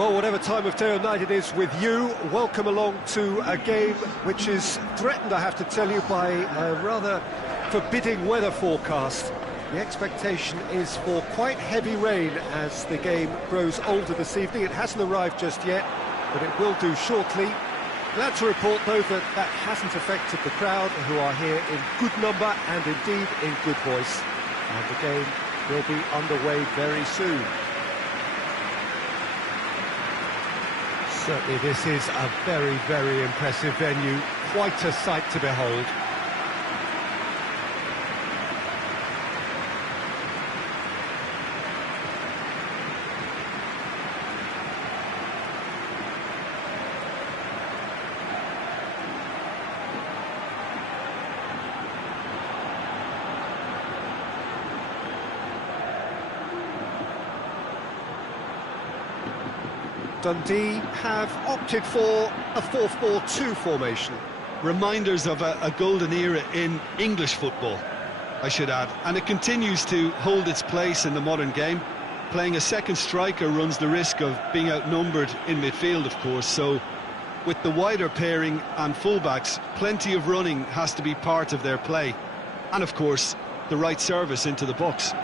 Well, whatever time of day or night it is with you, welcome along to a game which is threatened, I have to tell you, by a rather forbidding weather forecast. The expectation is for quite heavy rain as the game grows older this evening. It hasn't arrived just yet, but it will do shortly. Glad to report, though, that that hasn't affected the crowd, who are here in good number and indeed in good voice. And the game will be underway very soon. Certainly this is a very, very impressive venue, quite a sight to behold. Dundee have opted for a 4-4-2 formation. Reminders of a golden era in English football, I should add. And it continues to hold its place in the modern game. Playing a second striker runs the risk of being outnumbered in midfield, of course. So with the wider pairing and fullbacks, plenty of running has to be part of their play. And of course, the right service into the box.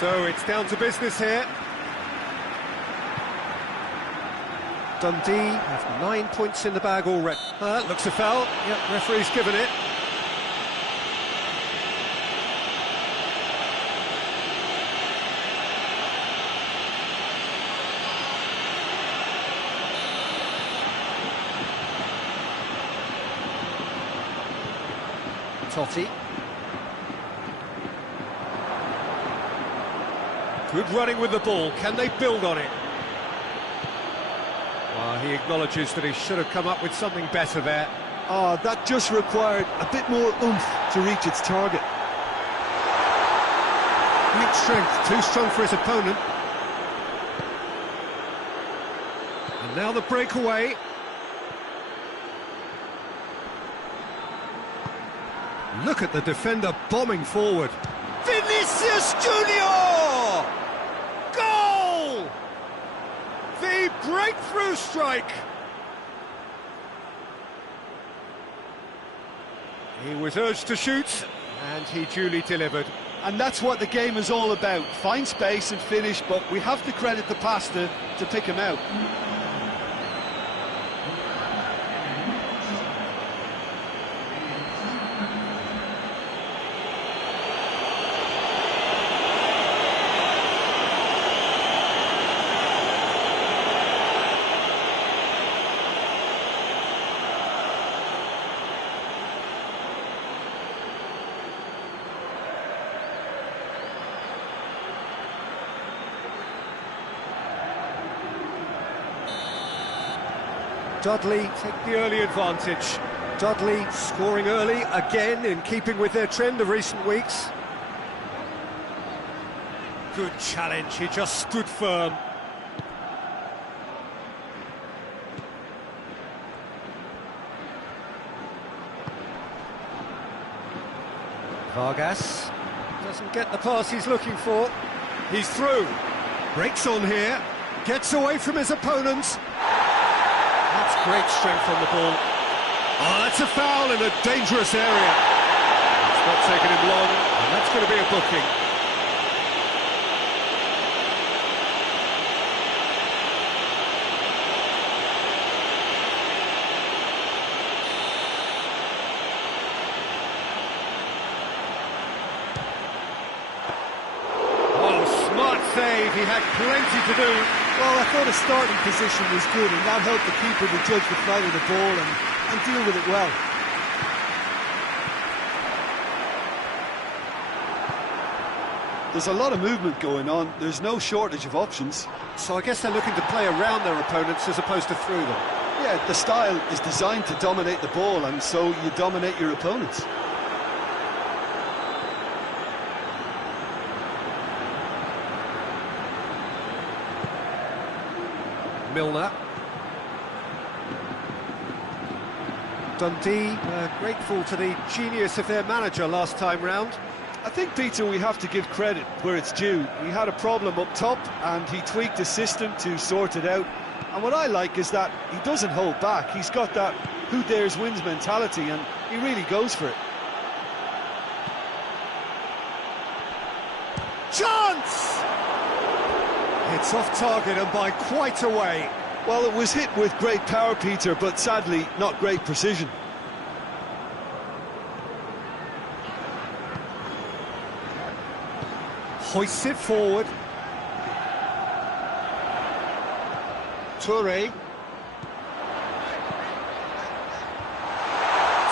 So it's down to business here. Dundee have 9 points in the bag already. Looks a foul. Yep, referee's given it. Totti. Good running with the ball. Can they build on it? Well, he acknowledges that he should have come up with something better there. Oh, that just required a bit more oomph to reach its target. Great strength, too strong for his opponent. And now the breakaway. Look at the defender bombing forward. Vinicius Junior! Goal! The breakthrough strike. He was urged to shoot, and he duly delivered. And that's what the game is all about. Find space and finish, but we have to credit the passer to pick him out. Dudley take the early advantage. Dudley scoring early, again in keeping with their trend of recent weeks. Good challenge, he just stood firm. Vargas doesn't get the pass he's looking for. He's through. Breaks on here. Gets away from his opponents. That's great strength on the ball. Oh, that's a foul in a dangerous area. It's not taking him long, and that's going to be a booking. Oh, smart save. He had plenty to do. Well, I thought his starting position was good, and that helped the keeper to judge the flight of the ball and deal with it well. There's a lot of movement going on. There's no shortage of options. So I guess they're looking to play around their opponents as opposed to through them. Yeah, the style is designed to dominate the ball, and so you dominate your opponents. Milner. Dundee grateful to the genius of their manager last time round. I think, Peter, we have to give credit where it's due. He had a problem up top and he tweaked the system to sort it out. And what I like is that he doesn't hold back. He's got that who dares wins mentality and he really goes for it. Chance! It's off target and by quite a way. Well, it was hit with great power, Peter, but sadly not great precision. Hoists it forward. Toure.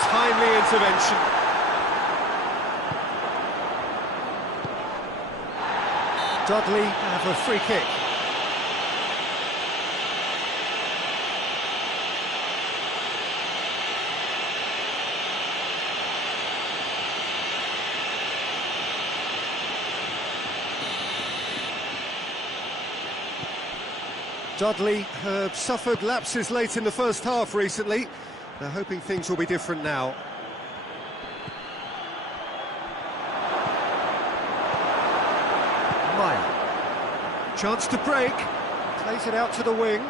Timely intervention. Dudley have a free kick. Dudley suffered lapses late in the first half recently. They're hoping things will be different now. Maya. Chance to break. Plays it out to the wing.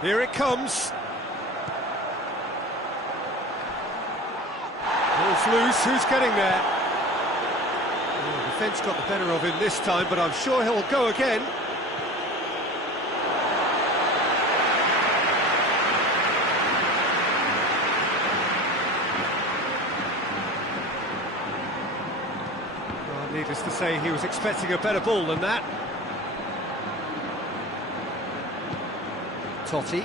Here it comes. Ball's loose. Who's getting there? Oh, the defence got the better of him this time, but I'm sure he'll go again. Needless to say, he was expecting a better ball than that. Totti.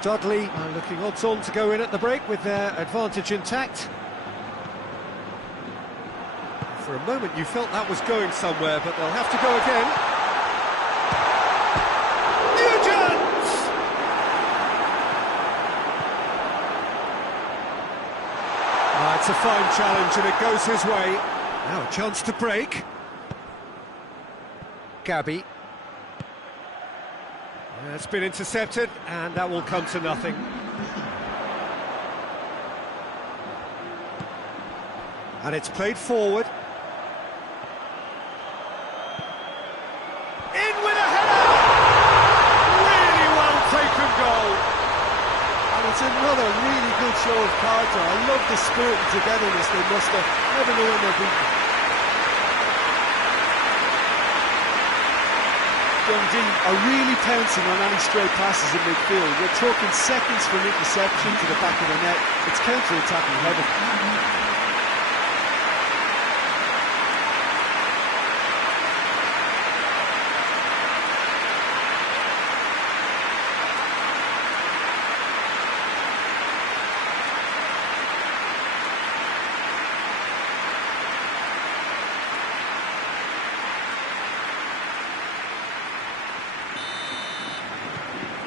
Dudley looking odds-on to go in at the break with their advantage intact. For a moment you felt that was going somewhere, but they'll have to go again. It's a fine challenge and it goes his way. Now a chance to break. Gabby. It's been intercepted and that will come to nothing. And it's played forward. In with a header! Really well taken goal. It's another really good show of character. I love the spirit and togetherness they muster. Never know when they're beaten. Dundee are really pouncing on any stray passes in midfield. We're talking seconds from interception to the back of the net. It's counter-attacking heaven.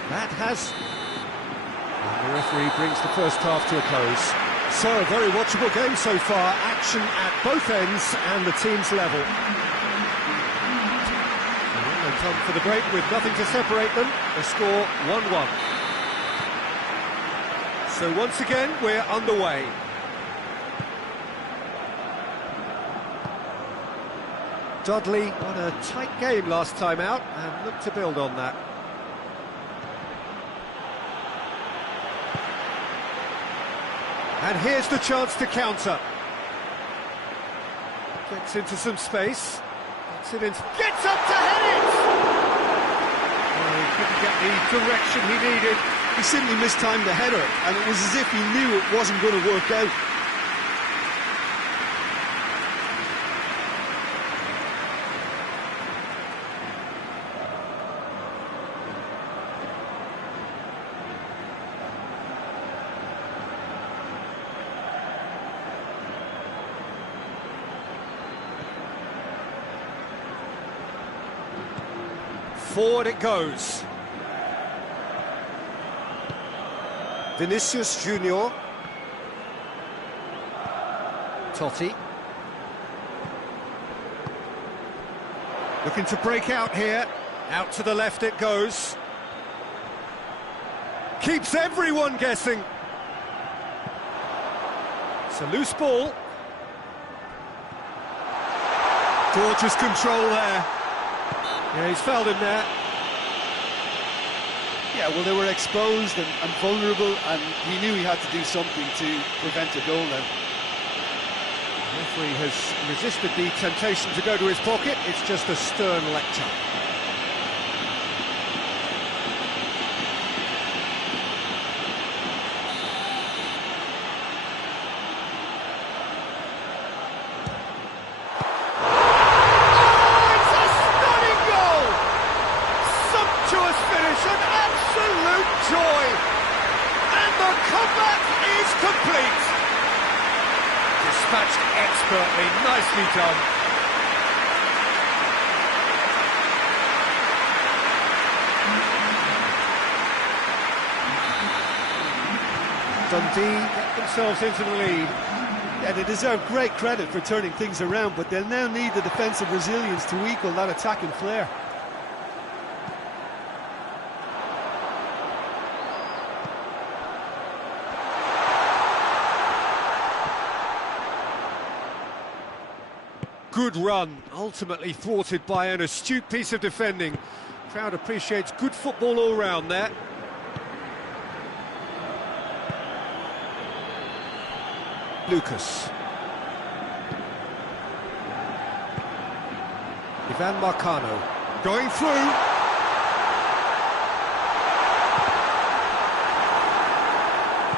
That has... And the referee brings the first half to a close. So, a very watchable game so far. Action at both ends and the team's level. They come for the break with nothing to separate them. The score 1-1. So once again, we're underway. Dudley won a tight game last time out and looked to build on that. And here's the chance to counter. Gets into some space. Gets up to head it! Oh, he couldn't get the direction he needed. He simply mistimed the header, and it was as if he knew it wasn't going to work out. Forward it goes. Vinicius Junior. Totti. Looking to break out here. Out to the left it goes. Keeps everyone guessing. It's a loose ball. Gorgeous control there. Yeah, he's fouled him there. Yeah, well, they were exposed and vulnerable, and he knew he had to do something to prevent a goal then. The referee has resisted the temptation to go to his pocket. It's just a stern lecture. Dispatched expertly, nicely done. Dundee get themselves into the lead. Yeah, they deserve great credit for turning things around, but they'll now need the defensive resilience to equal that attacking flair. Good run, ultimately thwarted by an astute piece of defending. Crowd appreciates good football all round there. Lucas. Ivan Marcano going through.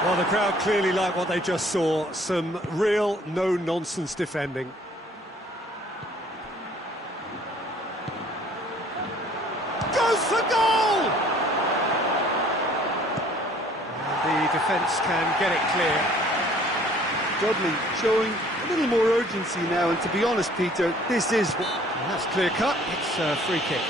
Well, the crowd clearly like what they just saw. Some real no-nonsense defending. Goes for goal! And the defence can get it clear. Dudley showing a little more urgency now, and to be honest, Peter, this is... Well, that's clear cut. It's a free kick.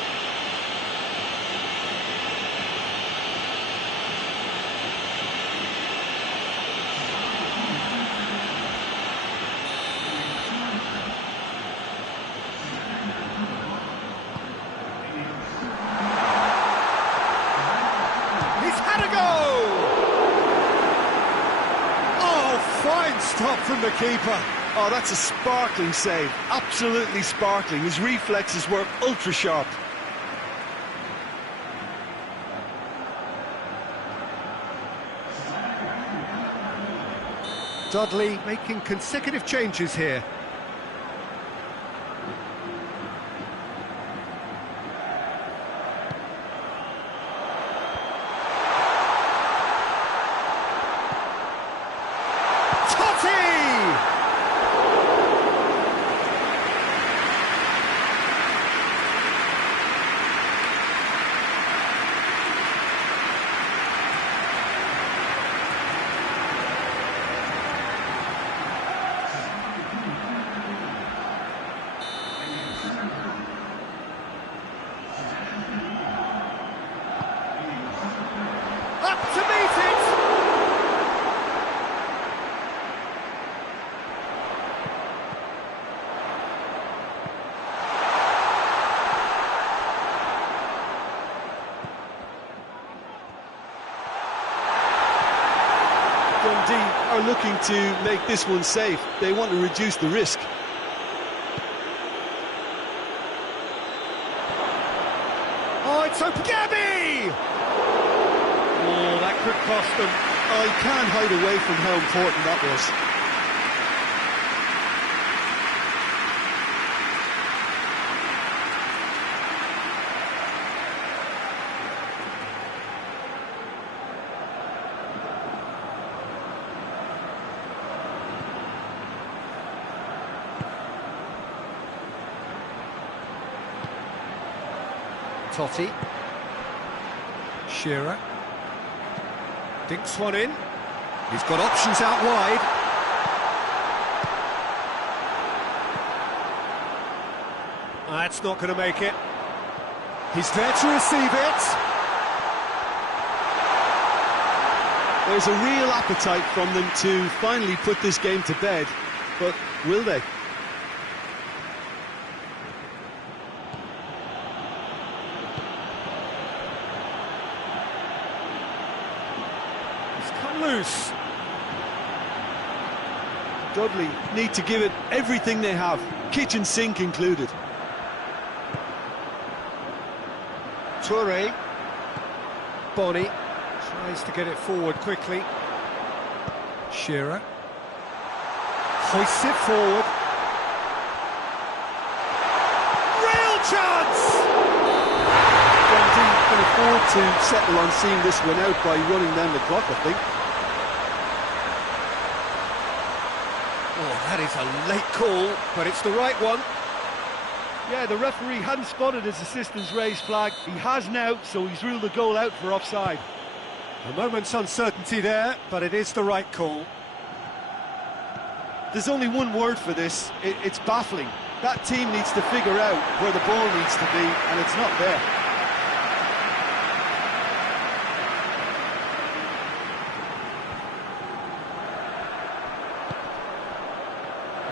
Stop from the keeper. Oh, that's a sparkling save. Absolutely sparkling. His reflexes were ultra sharp. Dudley making consecutive changes here. Dundee are looking to make this one safe. They want to reduce the risk. Oh, it's open. Gabby! Oh, that could cost them. I can't hide away from how important that was. Totti. Shearer. Dinks one in. He's got options out wide. That's not going to make it. He's there to receive it. There's a real appetite from them to finally put this game to bed, but will they? loose. Dudley need to give it everything they have, kitchen sink included. Toure. Bonnie tries to get it forward quickly. Shearer hoists it forward. Real chance! Guarantee can afford to settle on seeing this one out by running down the clock, I think. Oh, that is a late call, but it's the right one. Yeah, the referee hadn't spotted his assistant's raised flag. He has now, so he's ruled the goal out for offside. A moment's uncertainty there, but it is the right call. There's only one word for this. It's baffling. That team needs to figure out where the ball needs to be, and it's not there.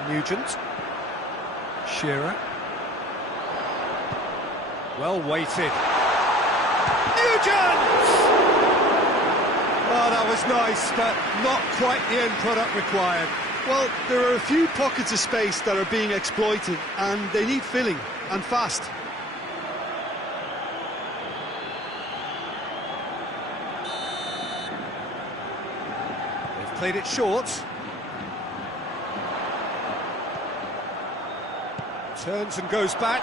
Nugent. Shearer. Well weighted. Nugent! Oh, that was nice, but not quite the end product required. Well, there are a few pockets of space that are being exploited, and they need filling, and fast. They've played it short. Turns and goes back.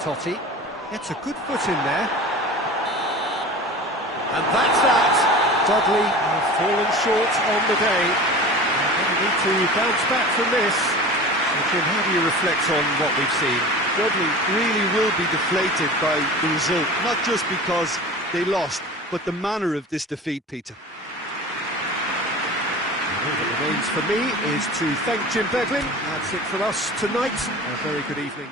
Totti gets a good foot in there. And that's that. Dudley have fallen short on the day. They need to bounce back from this. So Jim, how do you reflect on what we've seen? Dudley really will be deflated by the result, not just because they lost, but the manner of this defeat, Peter. All that remains for me is to thank Jim Beglin. That's it for us tonight. A very good evening.